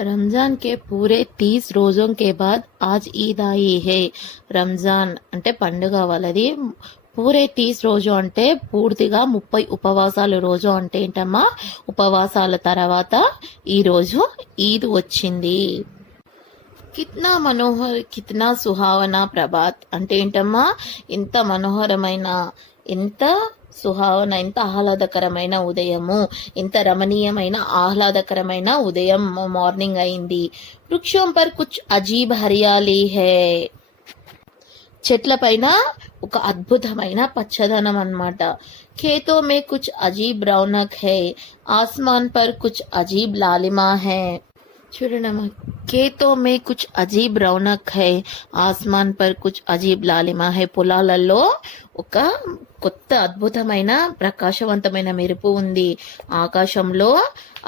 रमजान के पूरे 30 రోజుల के बाद आज ईद आई है రంజాన్ అంటే పండుగ వాళ్ళది పూరే 30 రోజు అంటే పూర్తిగా 30 ఉపవాసాల రోజు అంటే ఏంటమ్మా ఉపవాసాల తర్వాత ఈ రోజు ఈద్ వచ్చింది కిత్నా మనోహర్ కిత్నా సుహావనా ప్రభాత్ అంటే ఏంటమ్మా ఎంత మనోహరమైన ఎంత సుహావన ఎంత ఆహ్లాదకరమైన ఉదయము ఎంత రమణీయమైన ఆహ్లాదకరమైన ఉదయం మార్నింగ్ అయింది వృక్షం పర్ కుచ్ అజీబ్ హరియాలీ హే చెట్ల పైన ఒక అద్భుతమైన పచ్చదనం అన్నమాట ఖేతో మే కుచ్ అజీబ్ రౌనక్ హే ఆస్మాన్ పర్ కుచ్ అజీబ్ లాలిమా హే చూడమ్మా కేతో మే కుచ్ అజీబ్ రౌనక్ హై ఆస్మాన్ పర్ కుచ్ అజీబ్ లాలిమా హై పొలాలలో ఒక కొత్త అద్భుతమైన ప్రకాశవంతమైన మెరుపు ఉంది ఆకాశంలో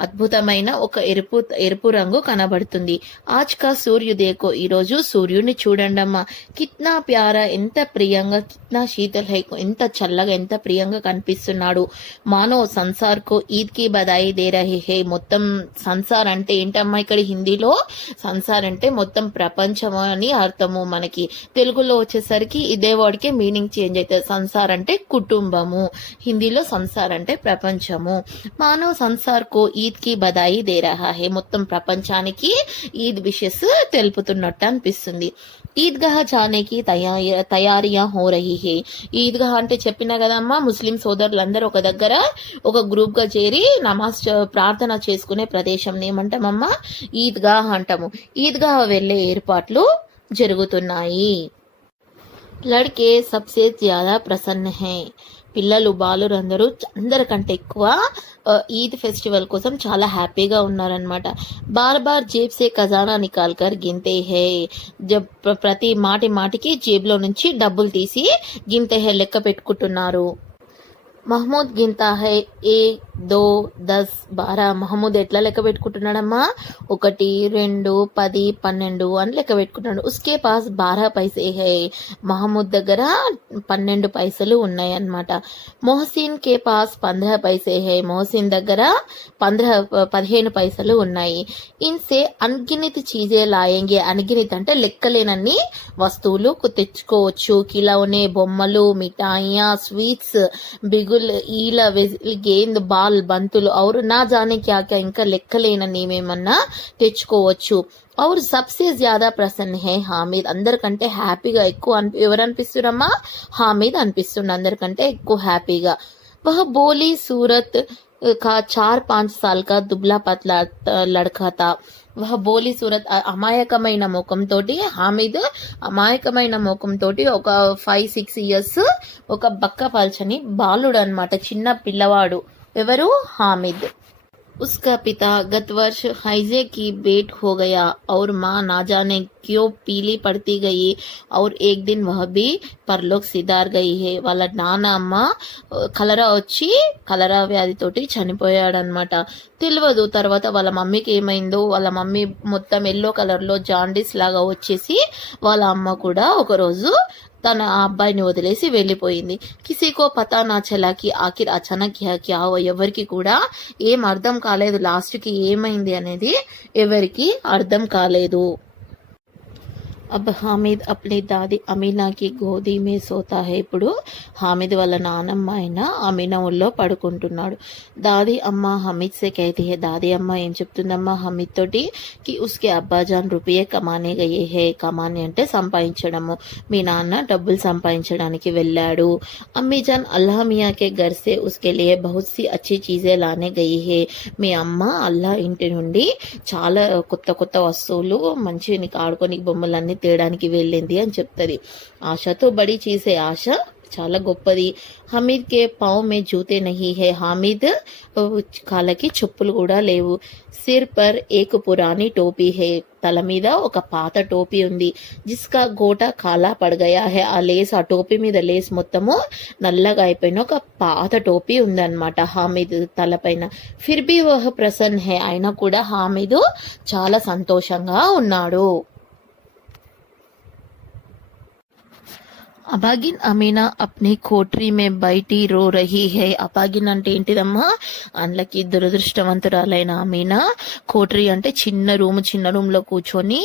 అద్భుతమైన ఒక ఎరుపు రంగు కనబడుతుంది ఆజ్ కా సూర్యు దేకో ఈరోజు సూర్యుడిని చూడండమ్మా కిత్నా ప్యారా ఎంత ప్రియంగా కిత్నా శీతల్ హై ఎంత చల్లగా ఎంత ప్రియంగా కనిపిస్తున్నాడు మానో సంసార్ కో ఈద్ కి బదాయి దే రహే హే మొత్తం సంసార్ అంటే ఏంటమ్మా ఇక్కడ హిందీలో సంసార్ అంటే మొత్తం ప్రపంచం అని అర్థము మనకి తెలుగులో వచ్చేసరికి ఇదే వాడికి మీనింగ్ చేంజ్ అవుతుంది సంసార్ అంటే కుటుంబము హిందీలో సంసార్ అంటే ప్రపంచము మానవ సంసార్ కో ఈద్ కి బదాయి దే రహా హే మొత్తం ప్రపంచానికి ఈద్ విషెస్ తెలుపుతున్నట్టు అనిపిస్తుంది ఈద్గాహ్ జానేకి తయారియా హో రహీ హే ఈద్గాహ్ అంటే చెప్పినా కదమ్మా ముస్లిం సోదరులందరూ ఒక దగ్గర ఒక గ్రూప్ గా చేరి నమాజ్ ప్రార్థన చేసుకునే ప్రదేశం ఏమంటామమ్మా ఈద్గాహ్ అంటాము ఈద్గాహ్ వెళ్లే ఏర్పాట్లు జరుగుతున్నాయి లడ్కే సబ్సే జ్యాదా ప్రసన్న హై పిల్లలు బాలురందరూ అందరికంటే ఎక్కువ ఈద్ ఫెస్టివల్ కోసం చాలా హ్యాపీగా ఉన్నారనమాట బార్ బార్ జేబ్ సే ఖజానా నికాల్ కర్ గింతే హే ప్రతి మాటికి జేబులో నుంచి డబ్బులు తీసి గింతే హే లెక్క పెట్టుకుంటున్నారు మహమూద్ గింతా హై 1 2 10 12 మహమూద్ ఎట్లా లెక్క పెట్టుకుంటున్నాడమ్మా 1 2 10 12 అని లెక్క పెట్టుకుంటున్నాడు ఉస్కే పాస్ 12 పైసే హై మహమూద్ దగ్గర 12 పైసలు ఉన్నాయి అన్నమాట మొహసిన్ కే పాస్ 15 పైసే హై మొహసిన్ దగ్గర 15 పైసలు ఉన్నాయి ఇన్సే అన్గినిత్ చీజే లాయేంగే అన్గినిత్ అంటే లెక్కలేనన్ని వస్తువులు తెచ్చుకోవచ్చు కిలోనే బొమ్మలు మిఠాయియా స్వీట్స్ ఈల గేంద్ బాల్ బంతులు ఔర్ నా జానే క్యా క్యా ఇంకా లెక్కలేనని మేమన్నా తెచ్చుకోవచ్చు ఔర్ సబ్సే జ్యాదా ప్రసన్న హే హామీద్ అందరికంటే హ్యాపీగా ఎక్కువ ఎవరు అనిపిస్తున్నారమ్మా హామీద్ అనిపిస్తుంది అందరికంటే ఎక్కువ హ్యాపీగా వహ్ బోలీ సూరత్ का 4-5 साल का दुबला पतला लड़का था वह బోలీ సూరత్ అమాయకమైన ముఖం తోటి హామీద్ అమాయకమైన ముఖం తోటి ఒక 5-6 ఇయర్స్ ఒక బక్క పల్చని బాలుడు అన్నమాట చిన్న పిల్లవాడు ఎవరు హామీద్ उसका पिता गत वर्ष हैजे की बेट हो गया और माँ ना जाने क्यों पीली पड़ती गई और एक दिन वह भी परलोक सिधार गई है వాళ్ళ నాన్న అమ్మ కలరా వచ్చి కలరా వ్యాధితోటి చనిపోయాడనమాట తెలియదు తర్వాత వాళ్ళ మమ్మీకి ఏమైందో వాళ్ళ మమ్మీ మొత్తం ఎల్లో కలర్ లో జాండీస్ లాగా వచ్చేసి వాళ్ళ అమ్మ కూడా ఒకరోజు తన ఆ అబ్బాయిని వదిలేసి వెళ్ళిపోయింది కిసీకో పతా నా చలాకి ఆఖిర్ అచానక్ క్యా ఎవరికి కూడా ఏం అర్థం కాలేదు లాస్ట్ కి ఏమైంది అనేది ఎవరికి అర్థం కాలేదు अब हामिद अपनी दादी अमीना की గోదీ మే సోతా హై ఇప్పుడు హామిద్ వాళ్ళ నానమ్మ అయిన అమీనా ఒళ్ళో పడుకుంటున్నాడు దాది అమ్మ హమీద్ సే कहती है దాది అమ్మ ఏం చెప్తుందమ్మా హమీద్ తోటి కి ఉస్కే అబ్బాజాన్ రూపాయే కమానే గయే హే కమానే అంటే సంపాదించడము మీ నాన్న డబ్బులు సంపాదించడానికి వెళ్ళాడు అమ్మీజాన్ అల్లాహ్ మియా కే ఘర్ సే ఉస్కే లియే బహుత్ సి అచ్చి చీజే లానే గయి హే మీ అమ్మ అల్లాహ్ ఇంటి నుండి చాలా కొత్త వస్తువులు మంచి నీకు ఆడుకోనికి బొమ్మలన్నీ తేడానికి వెళ్ళింది అని చెప్తుంది ఆశతో బడి చేసే ఆశ చాలా గొప్పది హమీద్ కే పావ్ మే జూతే నహీ హే హామిద్ కాళ్ళకి చెప్పులు కూడా లేవు సిర్ పర్ ఏక్ పురానీ టోపీ హే తల మీద ఒక పాత టోపీ ఉంది జిస్కా గోటా కాలా పడగయా హే ఆ లేస్ ఆ టోపీ మీద లేస్ మొత్తము నల్లగా అయిపోయిన ఒక పాత టోపీ ఉందన్నమాట హామిద్ తలపైన ఫిర్ బి వహ్ ప్రసన్ హే అయినా కూడా హామిద్ చాలా సంతోషంగా ఉన్నాడు అబాగిన్ అమీనా అప్ని కోట్రీ మే బయటి రో రహీ హై. అబాగిన్ అంటే ఏంటిదమ్మా? అందులోకి దురదృష్టవంతురాలైన అమీనా కోట్రీ అంటే చిన్న రూమ్ లో కూర్చొని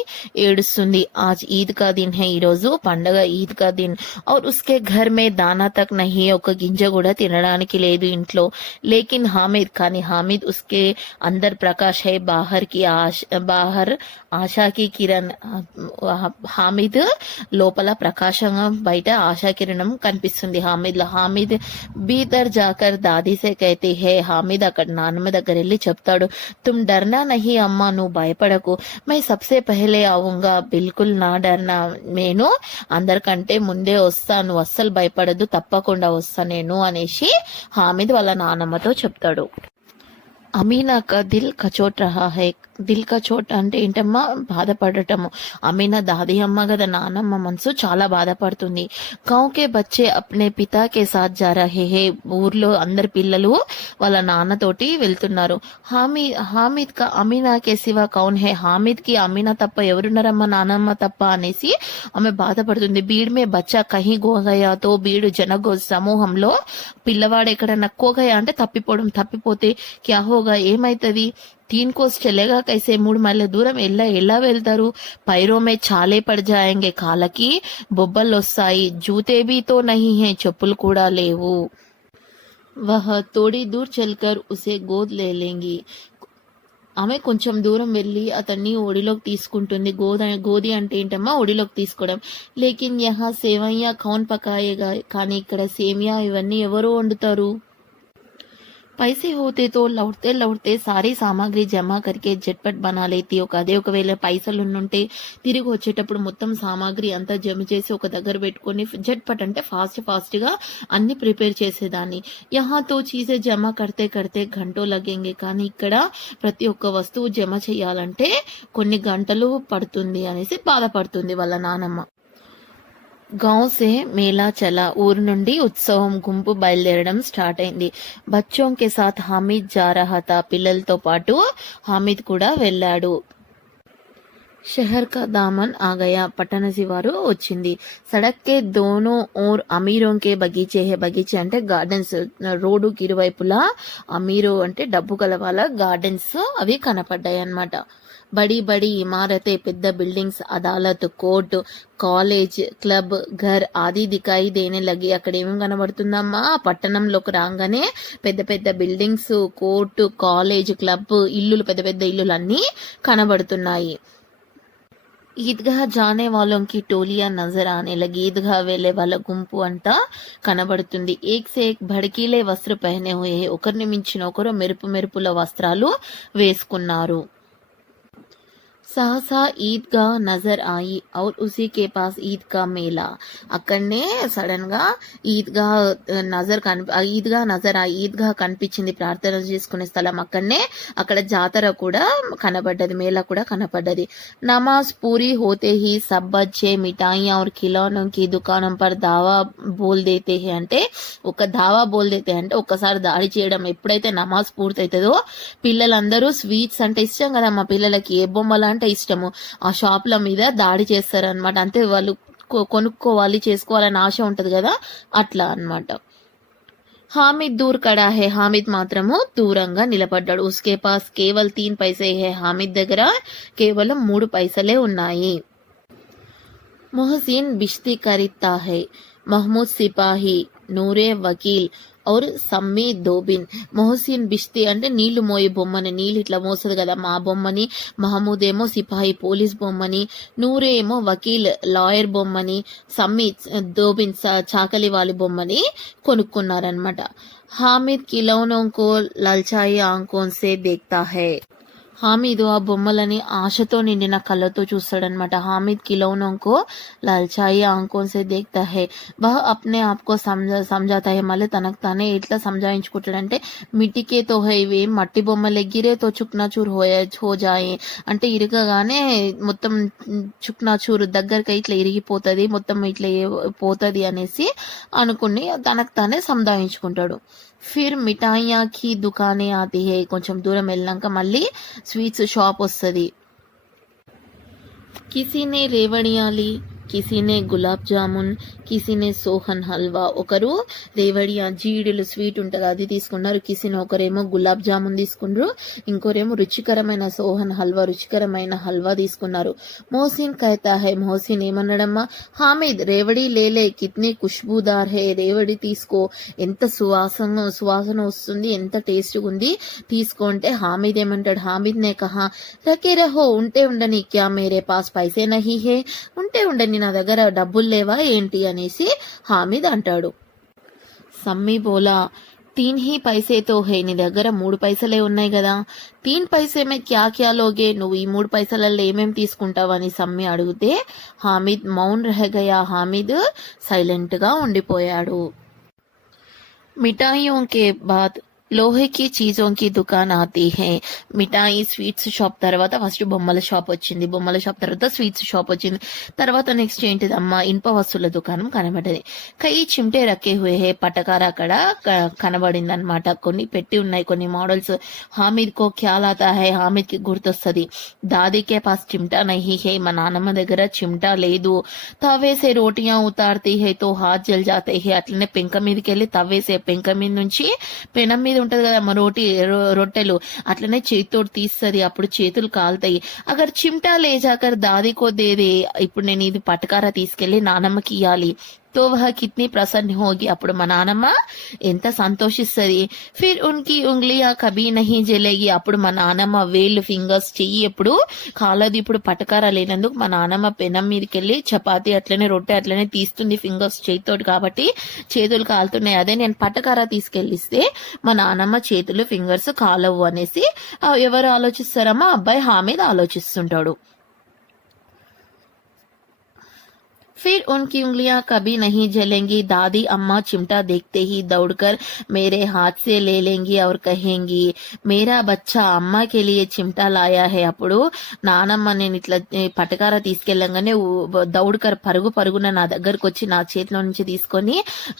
ఏడుస్తుంది. ఆజ్ ఈద్ కా దిన్ హై, ఈ రోజు పండగ, ఈద్ కా దిన్. ఔర్ ఉస్కే ఘర్ మే దానా తక్ నహీ, ఒక గింజ కూడా తినడానికి లేదు ఇంట్లో. లేకిన్ హామిద్, కానీ హామిద్ ఉస్కే అందర్ ప్రకాష్ హై, బాహర్ ఆశాకి కిరణ్. హామిద్ లోపల ప్రకాశంగా, బయట ఆశాకిరణం కనిపిస్తుంది హామిద్ లో. హామిద్ భీతర్ జాకర్ దాదీసే కైతే హే, హామిద్ అక్కడ నాన్నమ్మ దగ్గర వెళ్ళి చెప్తాడు, తుమ్ డర్నా నహీ అమ్మా, నువ్వు భయపడకు, మై సబ్సే పహలే ఆవుంగా, బిల్కుల్ నా డర్నా, నేను అందరికంటే ముందే వస్తా, నువ్వు అస్సలు భయపడదు, తప్పకుండా వస్తా నేను అనేసి హామిద్ వాళ్ళ నాన్నమ్మతో చెప్తాడు. అమీనా కా దిల్ కచోట్ రహా హై. దిల్ కచోట్ అంటే ఏంటమ్మా? బాధపడటము. అమీనా దాది అమ్మ కదా, నానమ్మ మనసు చాలా బాధపడుతుంది. గాంవ్ కే బచ్చే అప్నే పితా కే సాత్ జా రహే హే. ఊర్లో అందరి పిల్లలు వాళ్ళ నాన్నతోటి వెళ్తున్నారు. హామిద్ కా అమీనా కే సివా కౌన్ హే. హామిద్ కి అమీనా తప్ప ఎవరున్నారమ్మా, నానమ్మ తప్ప అనేసి ఆమె బాధపడుతుంది. బీడ్ మే బచ్చా కహీ గోగయాతో, బీడు సమూహంలో పిల్లవాడు ఎక్కడన్నా కోగయా అంటే తప్పిపోతే క్యా హోగా, ఏమైతుంది? 3 కోస్ చలేగా కైసే, 3 మైళ్ళ దూరం ఎలా వెళ్తారు? పైరోమే చాలే పడి జాయంగే, కాళ్ళకి బొబ్బలు వస్తాయి. జూతే భీ తో నహీ హే, చెప్పులు కూడా లేవు. వహ తోడి దూర్ చల్కర్ ఉసే గోద్ లే లేంగి. ఆమె కొంచెం దూరం వెళ్ళి అతన్ని ఒడిలోకి తీసుకుంటుంది. గోది అంటే ఏంటమ్మా? ఒడిలోకి తీసుకోవడం. లేకిన్ యహా సేవయ్యా కౌన్ పకాయేగా, కానీ ఇక్కడ సేమియా ఇవన్నీ ఎవరు వండుతారు? पैसे होते तो लौटते लौटते सारी సామాగ్రి జమా కరికే జట్పట్ బనా లేతి. ఒకవేళ పైసలు ఉంటే తిరిగి వచ్చేటప్పుడు మొత్తం సామాగ్రి అంతా జమ చేసి ఒక దగ్గర పెట్టుకొని జట్పట్ అంటే ఫాస్ట్ గా అన్ని ప్రిపేర్ చేసేదాన్ని. యహాతో చీజే జమా కడితే గంటో లగేంగే, కానీ ఇక్కడ ప్రతి ఒక్క వస్తువు జమ చేయాలంటే కొన్ని గంటలు పడుతుంది అనేసి బాధపడుతుంది వాళ్ళ నానమ్మ. గాంవ్ సే మేళా చలా, ఊరు నుండి ఉత్సవం గుంపు బయలుదేరడం స్టార్ట్ అయింది. బచ్చోం కే సాత్ హామిద్ జా రహా థా, పిల్లలతో పాటు హామిద్ కూడా వెళ్ళాడు. షహర్ కా దామన్ ఆ గయా, పట్టణ శివారు వచ్చింది. సడక్ కే దోనో ఓర్ అమీరోం కే బగీచే హే. బగీచే అంటే గార్డెన్స్, రోడ్డుకి ఇరువైపులా అమీరో అంటే డబ్బు గల వాళ్ళ గార్డెన్స్ అవి కనపడ్డాయి అన్నమాట. బడి బడి ఇమారతే, పెద్ద buildings, Adalat, court, college, club, Ghar ఆది దికాయి దేనే లగి. అక్కడ ఏమేమి కనబడుతుందమ్మా? పట్టణంలోకి రాగానే పెద్ద పెద్ద బిల్డింగ్స్, కోర్టు, కాలేజ్, క్లబ్, ఇల్లులు, పెద్ద పెద్ద ఇల్లులు అన్నీ కనబడుతున్నాయి. ఈద్గాహ్ జానే వాళ్ళకి టోలియా నజర్ ఆనే లగి. ఈద్గాహ్ వెళ్లే వాళ్ళ గుంపు అంతా కనబడుతుంది. ఏక్ సే ఏక్ భड़कीले వస్త్ర పహనే హుయే, ఒకరిని మించిన ఒకరు మెరుపుల వస్త్రాలు వేసుకున్నారు. सहसा ईदगाह नजर आई और उसी के पास ईद का मेला. అక్కడనే సడన్ గా ఈద్గాహ్ నజర్ ఈద్గాహ్ కనిపించింది, ప్రార్థన చేసుకునే స్థలం. అక్కడ జాతర కూడా కనబడ్డది, మేళా కూడా కనబడ్డది. నమాజ్ పూరీ హోతే హీ సబ్ బచ్చే మిఠాయియా और खिलौनों की दुकानों पर दावा बोल देते हैं. అంటే ఒక్కసారి దాడి చేయడం. ఎప్పుడైతే నమాజ్ పూర్తవుతుందో పిల్లలందరూ, స్వీట్స్ అంటే ఇష్టం కదా మా పిల్లలకి, ఏ బొమ్మలు అంటే ఇష్టము, ఆ షాపుల మీద దాడి చేస్తారు అనమాట. అంతే, వాళ్ళు కొనుక్కోవాలి, చేసుకోవాలని ఆశ ఉంటది కదా, అట్లా అన్నమాట. హామిద్ దూర్ కడా హే. హామిద్ మాత్రము దూరంగా నిలబడ్డాడు. ఉస్కే పాస్ కేవల్ 3 పైసే హే. హామిద్ దగ్గర కేవలం 3 పైసలే ఉన్నాయి. మొహసిన్ బిష్తి ఖరీద్తా హై. మహమూద్ సిపాహి, నూరే వకీల్ और సమ్మీ దోబిన్. మొహసిన్ బిష్తి అంటే నీళ్లు మోయే బొమ్మని, నీళ్ళు ఇట్లా మోసదు కదా మా బొమ్మని, మహమూద్ ఏమో సిపాహి పోలీస్ బొమ్మని, నూరే ఏమో వకీల్ లాయర్ బొమ్మని, సమ్మీ దోబిన్ చాకలి వాళ్ళ బొమ్మని కొనుక్కున్నారనమాట. హామిద్ ఖిలౌనోं को ललचाई आंखों से देखता है. హామిద్ ఆ బొమ్మలని ఆశతో నిండిన కళ్ళతో చూస్తాడనమాట. హామిద్ ఖిలౌనోంకో లల్చాయి ఆంఖోన్ సే దేఖ్తా హై. వహ్ అప్నే ఆప్కో సమజాతా హై. మళ్ళీ తనకు తానే ఎట్లా సంజాయించుకుంటాడంటే, మిట్టికే తో హై, ఇవి మట్టి బొమ్మలు, గిరే తో చుక్నాచూర్ హో జాయే అంటే ఇరగగానే మొత్తం చుక్నాచూర్ దగ్గరకి ఇట్లా ఇరిగిపోతుంది, మొత్తం ఇట్లా పోతుంది అనేసి అనుకుని తనకు తానే సంజాయించుకుంటాడు. ఫిర్ మిఠాయియా కి దుకానే ఆతి హై. కొంచెం దూరం వెళ్ళాక మళ్ళీ స్వీట్స్ షాప్ వస్తుంది. కిసీనే రేవడియాలి కిసీనే గులాబ్ జామున్, కిసీనే సోహన్ హల్వా. ఒకరు రేవడి జీడులు స్వీట్ ఉంటుంది అది తీసుకున్నారు, కిసీనే ఒకరేమో గులాబ్ జామున్ తీసుకున్నారు, ఇంకోరేమో రుచికరమైన సోహన్ హల్వా రుచికరమైన హల్వా తీసుకున్నారు. మోహసిన్ కహతా హై, మోహసిన్ ఏమన్నాడమ్మా, హామిద్ రేవడి లేలే కిత్నీ ఖుష్బూదార్ హే, రేవడి తీసుకో ఎంత సువాసన వస్తుంది, ఎంత టేస్ట్ ఉంది, తీసుకో అంటే హామిద్ ఏమంటాడు, హామిద్ నే కహా రకే రహో ఉంటే ఉండని, క్యా మేరే పాస్ పైసే నహీ హే, ఉంటే ఉండని నా దగ్గర డబ్బులు లేవా ఏంటి అనేసి హామిద్ అంటాడు. సమ్మీ బోలా తీన్ హీ పైసే తో హే, నీ దగ్గర 3 పైసలే ఉన్నాయి కదా, 3 పైసే మే క్యా క్యా లోగే, నువ్వు ఈ 3 పైసలలో ఏమేం తీసుకుంటావని సమ్మి అడిగితే హామిద్ మౌన్ రహగయా, హామిద్ సైలెంట్ గా ఉండిపోయాడు. మిఠాయియోं के बाद లోహే కి చీజోं की दुकान आती है. మిఠాయి స్వీట్స్ షాప్ తర్వాత ఫస్ట్ బొమ్మల షాప్ వచ్చింది, బొమ్మల షాప్ తర్వాత స్వీట్స్ షాప్ వచ్చింది, తర్వాత నెక్స్ట్ ఏంటిదమ్మా ఇనుప వస్తువుల దుకాణం కనబడింది. కై చిమ్టే రక్కే హుయే హే, పటకార అక్కడ కనబడింది అనమాట, కొన్ని పెట్టి ఉన్నాయి కొన్ని మోడల్స్. హామిద్ కో ఖ్యాల్ ఆతా హై, హామిద్ కి గుర్తొస్తుంది, దాదీకే పాస్ చిమ్టా నహీ హై, మా నాన్నమ్మ దగ్గర చిమ్టా లేదు. తవేసే రోటియా ఉతార్తీ హై తో హాత్ జల్ జాతే హై, అట్లనే పెంక మీదకి వెళ్ళి తవ్వేసే పెంక మీద నుంచి పెనం మీద ఉంటది కదా మా రొట్టెలు, అట్లనే చేతితోటి తీస్తుంది, అప్పుడు చేతులు కాలుతాయి. అగర్ చిమ్టా లేజాకర్ దాదీకో దేదే, ఇప్పుడు నేను ఇది పటకారా తీసుకెళ్లి నానమ్మకి ఇయ్యాలి, తో వహ కిత్నీ ప్రసన్న హోగి, అప్పుడు మా నానమ్మ ఎంత సంతోషిస్తుంది. ఫిర్ ఉన్కి ఉంగ్లియా కభీ నహీ జలేగి, అప్పుడు మా నానమ్మ వేళ్ళు ఫింగర్స్ చెయ్యి ఎప్పుడు కాలదు. ఇప్పుడు పటకారా లేనందుకు మా నానమ్మ పెనం మీదకెళ్ళి చపాతి అట్లనే రొట్టె అట్లనే తీస్తుంది ఫింగర్స్ చేతితోటి, కాబట్టి చేతులు కాలుతున్నాయి. అదే నేను పటకారా తీసుకెళ్ళిస్తే మా నానమ్మ చేతులు ఫింగర్స్ కాలవు అనేసి ఎవరు ఆలోచిస్తారమ్మా, అబ్బాయి హామీద్ ఆలోచిస్తుంటాడు. फिर उनकी उंगलियां कभी नहीं जलेंगी, दादी अम्मा चिमटा देखते ही दौड़कर मेरे हाथ से ले लेंगी और कहेंगी मेरा बच्चा अम्मा के लिए चिमटा लाया है. అప్పుడు నానమ్మ నేను ఇట్లా పటకార తీసుకెళ్ళంగానే దౌడ్కర్ పరుగున నా దగ్గరకు వచ్చి నా చేతిలో నుంచి తీసుకొని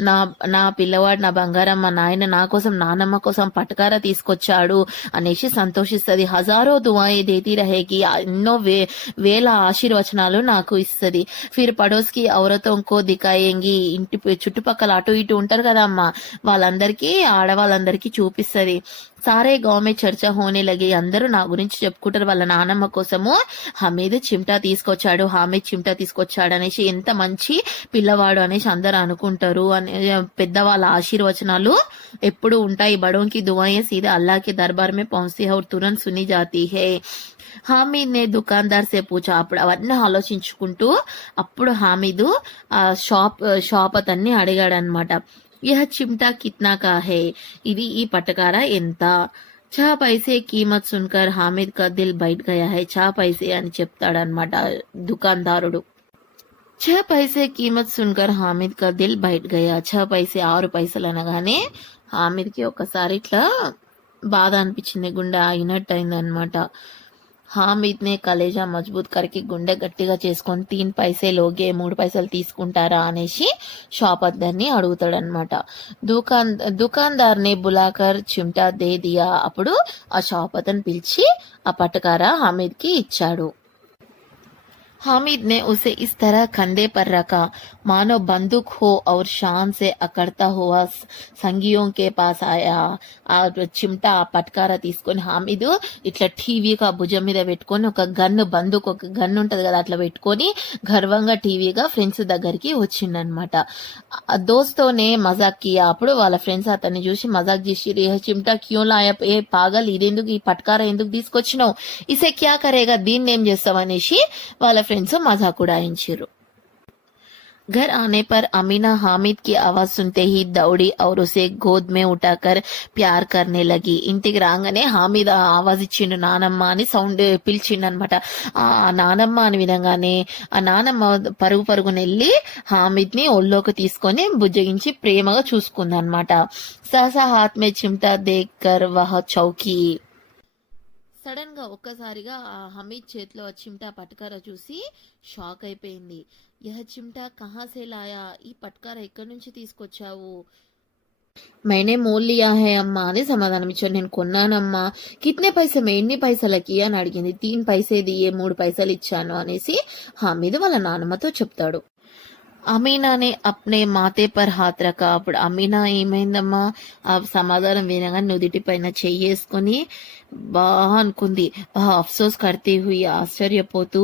నా నా పిల్లవాడు నా బంగారం మా నాయన నా కోసం నానమ్మ కోసం పటకార తీసుకొచ్చాడు అనేసి సంతోషిస్తుంది. హజారో దువాయే దేతీ రహేగి, ఎన్నో వేల ఆశీర్వచనాలు నాకు ఇస్తుంది. ఫిర్ పడోస్ కి ఔరతోం కో దికాయేంగి, ఇంటి చుట్టుపక్కల అటు ఇటు ఉంటారు కదా అమ్మ, వాళ్ళందరికీ ఆడవాళ్ళందరికీ చూపిస్తుంది. సారే గావ్ మే చర్చా హోనే లగే, అందరూ నా గురించి చెప్పుకుంటారు, వాళ్ళ నానమ్మ కోసము హమీద్ చిమ్టా తీసుకొచ్చాడు, హామీద్ చిమ్టా తీసుకొచ్చాడు అనేసి, ఎంత మంచి పిల్లవాడు అనేసి అందరూ అనుకుంటారు. అనే పెద్దవాళ్ళ ఆశీర్వచనాలు ఎప్పుడు ఉంటాయి. బడోంకి దువాయే సీదా అల్లా కే దర్బార్ మే పహుంచీ హై ఔర్ తురంత్ సునీ జాతీ హై. హామీద్ నే దుకాన్దార్ సే పూచా, అప్పుడు అవన్నీ ఆలోచించుకుంటూ అప్పుడు హామీదు ఆ షాప్ అతన్ని అడిగాడు అనమాట. యహ చిమ్టా కిత్నా కా హై, ఇది ఈ పటకార ఎంత. 6 పైసే కీమత్ సున్కర్ హామీద్ కా దిల్ బైట్ గయా హై, 6 పైసే అని చెప్తాడనమాట దుకాన్దారుడు. 6 పైసే కీమత్ సున్కర్ హామీద్ కా దిల్ బైట్ గయా, 6 పైసే 6 పైసలు అనగానే హామీద్ కి ఒకసారి ఇట్లా బాధ అనిపించింది, గుండె ఆగినట్టు అయింది అనమాట. హామీద్ నే కలేజా మజబూత్ కరికి, గుండె గట్టిగా చేసుకొని 3 పైసే లోగే, 3 పైసలు తీసుకుంటారా అనేసి షాప్ అద్దరిని అడుగుతాడనమాట. దుకాన్దార్ నే బులాకర్ చిమ్టా దే దియా, అప్పుడు ఆ షాప్ అతను పిలిచి ఆ పటకారా హామీద్ కి ఇచ్చాడు. हामिद ने उसे इस तरह कंधे पर रखा मानो बंदूक हो और शान से अकड़ता हुआ संगियों के पास आया. ఆ చిమ్టా ఆ పట్కారా తీసుకొని హామిద్ ఇట్లా టీవీగా భుజం మీద పెట్టుకొని ఒక బందూక్ ఒక గన్ ఉంటది కదా అట్లా పెట్టుకొని గర్వంగా టీవీగా ఫ్రెండ్స్ దగ్గరికి వచ్చిండనమాట. దోస్తోనే మజాక్ కియా, అప్పుడు వాళ్ళ ఫ్రెండ్స్ అతన్ని చూసి మజాక్ చేసి చిమ్టా క్యూ లాయా, ఏ పాగల్ ఇదెందుకు, ఈ పట్కారా ఎందుకు తీసుకొచ్చినావు, ఇసే క్యా కరేగా, దీన్ని ఏం చేస్తావు అనేసి వాళ్ళ ఫ్రెండ్స్ మజాక్ ఉడాయించారు. घर आने पर अमीना हामिद की आवाज सुनते ही दौड़ी और उसे गोद में उठाकर प्यार करने लगी. ఇంటికి రాగానే హామీద్ ఆవాజ్ ఇచ్చిండు, నానమ్మ అని సౌండ్ పిలిచిండు అనమాట. ఆ నానమ్మ అని వినగానే ఆ నానమ్మ పరుగునెళ్ళి హామీద్ ని ఒళ్ళోకి తీసుకొని బుజ్జగించి ప్రేమగా చూసుకుంది అనమాట. సహసా హాత్ మే చిమ్టా దేఖ్ కర్ వహ చౌకీ, సడన్ గా ఒక్కసారిగా ఆ హమీద్ చేతిలో చిమ్టా పటకారా చూసి షాక్ అయిపోయింది. యహ చిమ్టా కహా సే లాయా, ఈ పటకారా ఎక్కడి నుంచి తీసుకొచ్చావు, मैंने मोल लिया है అమ్మా అని సమాధానం ఇచ్చాడు. నేను కొన్నానమ్మా. కిత్నే పైసే మే ఎన్ని పైసలకి అని అడిగింది. 3 పైసే దియే 3 పైసలు ఇచ్చాను అనేసి హామీద్ వాళ్ళ నాన్నమ్మతో చెప్తాడు. అమీనానే అప్నే మాతే పర్ హాత్ రకా. అప్పుడు అమీనా ఏమైందమ్మా ఆ సమాధానం వినగానే నుదిటి పైన చెయ్యేసుకొని అనుకుంది. అఫ్సోస్ కర్తీ హుయి ఆశ్చర్యపోతూ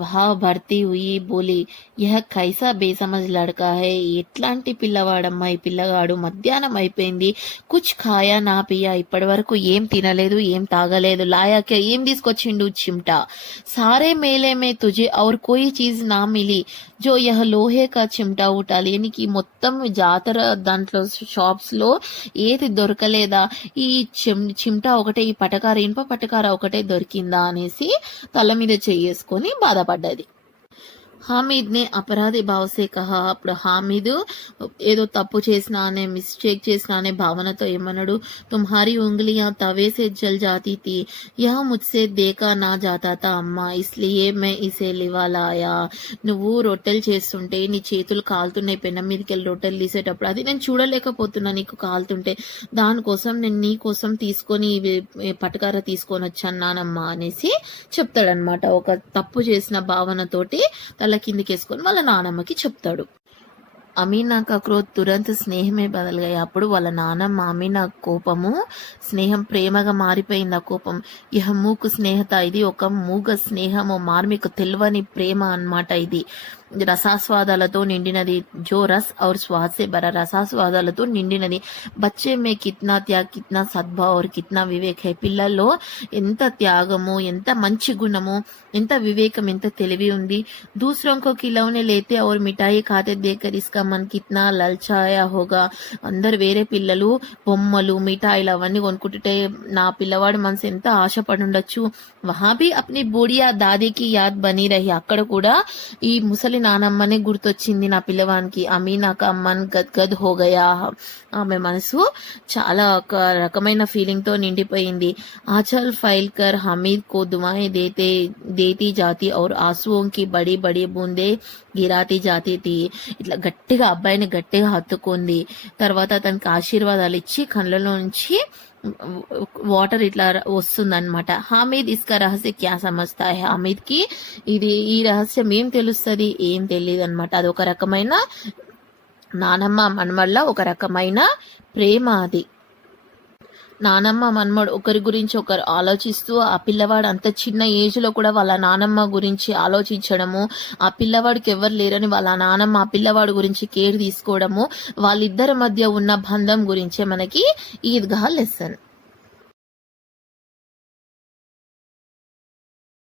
భావ భర్తీ హుయి బోలి యహ కైసా బేసమజ్ లడ్కా హై. ఎట్లాంటి పిల్లవాడమ్మా ఈ పిల్లగాడు. మధ్యాహ్నం అయిపోయింది. కుచ్ ఖాయా నా పియా. ఇప్పటి వరకు ఏం తినలేదు ఏం తాగలేదు. లాయాకే ఏం తీసుకొచ్చిండు చిమ్టా. సారే మేలే మే తుజే ఔర్ కోయి చీజ్ నా మిలి జో యహ లోహే కా చిమ్టా ఉటాలి. నీకు ఈ మొత్తం జాతర దాంట్లో షాప్స్ లో ఏది దొరకలేదా, ఈ చిమ్టా ఒకటే, ఈ పటకార ఇనుప పటకార ఒకటే దొరికిందా అనేసి తల మీద చెయ్యేసుకొని బాధపడ్డది. హామీద్ నే అపరాధి భావసే కహా. అప్పుడు హామీద్ ఏదో తప్పు చేసినా అనే మిస్టేక్ చేసినా అనే భావనతో ఏమన్నాడు, తుమ్హారీ ఉంగలియా తవేసే జల్ జాతీ థీ యహ ముజ్సే దేకా నా జాతా తా అమ్మా ఇస్లియే మే ఇసే లివాలాయా. నువ్వు రొట్టెలు చేస్తుంటే నీ చేతులు కాలుతున్నాయి, పెనం మీదకి వెళ్ళి రొట్టెలు తీసేటప్పుడు అది నేను చూడలేకపోతున్నా నీకు కాలుతుంటే, దానికోసం నేను నీ కోసం తీసుకొని పటకార తీసుకొని వచ్చాన్నానమ్మా అనేసి చెప్తాడనమాట. ఒక తప్పు చేసిన భావనతోటి తల కిందికేసుకొని వాళ్ళ నానమ్మకి చెప్తాడు. అమీనా కా క్రోధ్ తురంత్ స్నేహమే బదలుగా. అప్పుడు వాళ్ళ నానమ్మ అమీనా కోపము స్నేహం ప్రేమగా మారిపోయింది. ఆ కోపం యహ మూకు స్నేహత. ఇది ఒక మూగ స్నేహము, మార్మికు తెలియని ప్రేమ అన్నమాట. ఇది రసాస్వాదాలతో నిండినది. జో రస్ ఔర్ స్వాద్ సే భరా. రసాస్వాదాలతో నిండినది. బచ్చే మే కిత్నా త్యాగ్ కిత్నా సద్భావ్ ఔర్ కిత్నా వివేక్ హై. పిల్లల్లో ఎంత త్యాగము, ఎంత మంచి గుణము, ఎంత వివేకం, ఎంత తెలివి ఉంది. दूसरों को खिलौने लेते और मिठाई खाते देखकर इसका मन कितना లల్చాయా హోగా. అందరు వేరే పిల్లలు బొమ్మలు మిఠాయిలు అవన్నీ కొనుక్కుంటుంటే నా పిల్లవాడి మనసు ఎంత ఆశపడి ఉండొచ్చు. వహాబీ అప్ని బూడియా దాదీకి యాద్ బనీ రహి. అక్కడ కూడా ఈ ముసలి నానమ్మనే గుర్తొచ్చింది నా పిల్లవానికి. అమీనా కా మన్ గద్గద్ హోగయా. ఆమె మనసు చాలా ఒక రకమైన ఫీలింగ్ తో నిండిపోయింది. ఆచల్ ఫైల్ కర్ హమీద్ కో దువాయే దేతి జాతి ఔర్ ఆంసుओं की బడి బడి బూందే గిరాతి జాతి థీ. ఇట్లా గట్టిగా అబ్బాయిని గట్టిగా హత్తుకుంది. తర్వాత అతనికి ఆశీర్వాదాలు ఇచ్చి కళ్ళలో నుంచి వాటర్ ఇట్లా వస్తుందన్నమాట. హామీద్ ఇస్కా రహస్య క్యా సమజ్తా హై. హామీద్ కి ఈ రహస్యం ఏం తెలుస్తుంది, ఏం తెలియదు అనమాట. అది ఒక రకమైన నానమ్మ మనమల్ల ఒక రకమైన ప్రేమ. అది నానమ్మ మనమడు ఒకరి గురించి ఒకరు ఆలోచిస్తూ, ఆ పిల్లవాడు అంత చిన్న ఏజ్ లో కూడా వాళ్ళ నానమ్మ గురించి ఆలోచించడము, ఆ పిల్లవాడికి ఎవరు లేరని వాళ్ళ నానమ్మ ఆ పిల్లవాడి గురించి కేర్ తీసుకోవడము, వాళ్ళిద్దరి మధ్య ఉన్న బంధం గురించే మనకి ఈద్గా లెసన్.